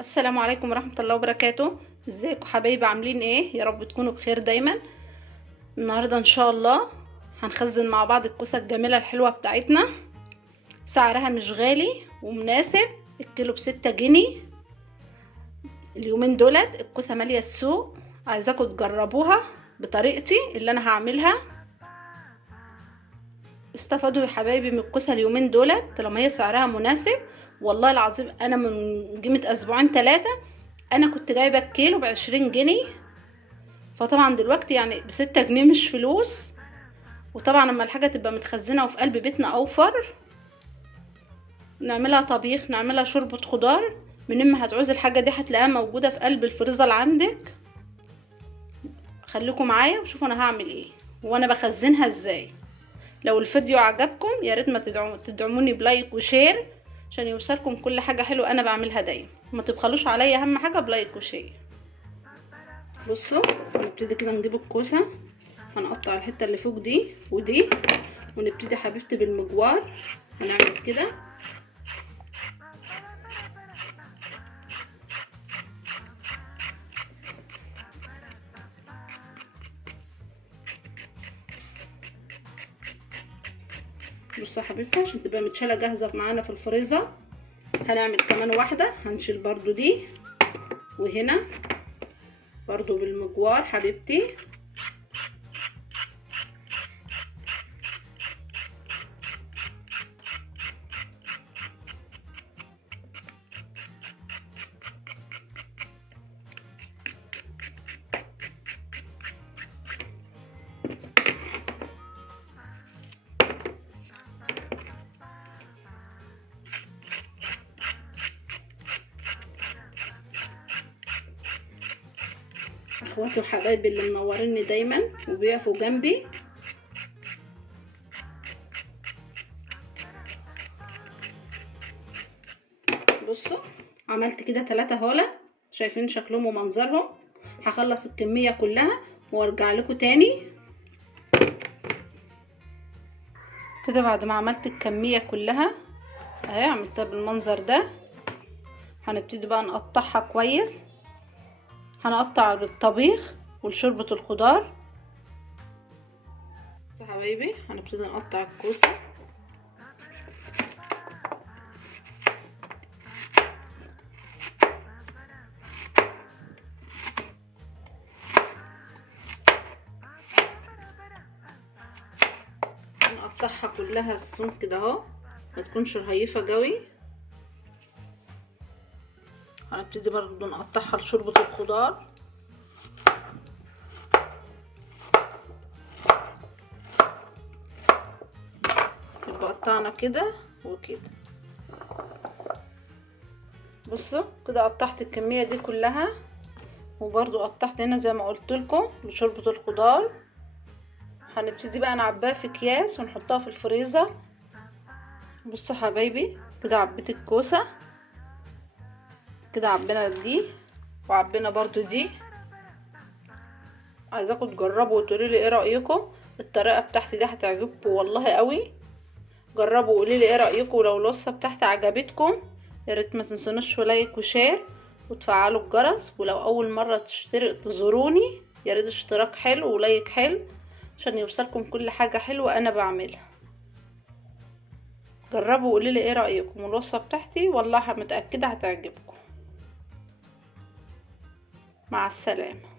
السلام عليكم ورحمة الله وبركاته. ازيكم حبايبي؟ عاملين ايه؟ يا رب تكونوا بخير دايما. النهاردة ان شاء الله هنخزن مع بعض الكوسة الجميلة الحلوة بتاعتنا. سعرها مش غالي ومناسب، الكيلو ب6 جنيه. اليومين دولت الكوسة مالية السوق، عايزاكم تجربوها بطريقتي اللي انا هعملها. استفادوا يا حبايبي من الكوسة اليومين دولت طالما هي سعرها مناسب. والله العظيم انا من قيمة اسبوعين 3 انا كنت جايبه الكيلو ب20 جنيه، فطبعا دلوقتي يعني ب6 جنيه مش فلوس. وطبعا لما الحاجه تبقى متخزنه وفي قلب بيتنا اوفر. نعملها طبيخ، نعملها شوربه خضار، من ما هتعوز الحاجه دي هتلاقيها موجوده في قلب الفريزر عندك. خليكم معايا وشوفوا انا هعمل ايه وانا بخزنها ازاي. لو الفيديو عجبكم يا ريت ما تدعموني بلايك وشير عشان يوصلكم كل حاجه حلوه انا بعملها دايما. ما تبخلوش عليا، اهم حاجه بلايك وشير. بصوا هنبتدي كده نجيب الكوسه، هنقطع الحته اللي فوق دي ودي، ونبتدي حبيبتي بالمجوار. هنعمل كده بصوا يا حبيبتي عشان تبقى متشاله جاهزه معانا في الفريزر. هنعمل كمان واحده، هنشيل برضو دي وهنا برضو بالمجوار حبيبتي. اخواتي وحبايبي اللي منوريني دايما وبيقفوا جنبي، بصوا عملت كده 3 هوله، شايفين شكلهم ومنظرهم. هخلص الكميه كلها وارجع لكم تاني كده بعد ما عملت الكميه كلها اهي. عملتها بالمنظر ده. هنبتدي بقى نقطعها كويس، هنقطع للطبيخ ولشوربة الخضار. يا حبايبي هنبتدي نقطع الكوسة. نقطعها كلها السمك كده اهو، ما تكونش رهيفة قوي. هنبتدي برضو نقطعها لشوربة الخضار. يبقى قطعنا كده وكده. بصوا كده قطعت الكمية دي كلها، وبرضو قطعت هنا زي ما قلت لكم لشوربة الخضار. هنبتدي بقى نعبيها في اكياس ونحطها في الفريزر. بصوا حبايبي كده عبيت الكوسة، كده عبينا دي وعبينا برضو دي. عايزاكم تجربوا وتقولوا لي ايه رايكم. الطريقه بتاعتي دي هتعجبكم والله قوي. جربوا وقولوا لي ايه رايكم، ولو الوصفه بتاعتي عجبتكم يا ريت ما تنسونوش في لايك وشير وتفعلوا الجرس. ولو اول مره تزوروني يا ريت اشتراك حلو ولايك حلو عشان يوصلكم كل حاجه حلوه انا بعملها. جربوا وقولوا لي ايه رايكم، والوصفه بتاعتي والله متاكده هتعجبكم. مع السلامه.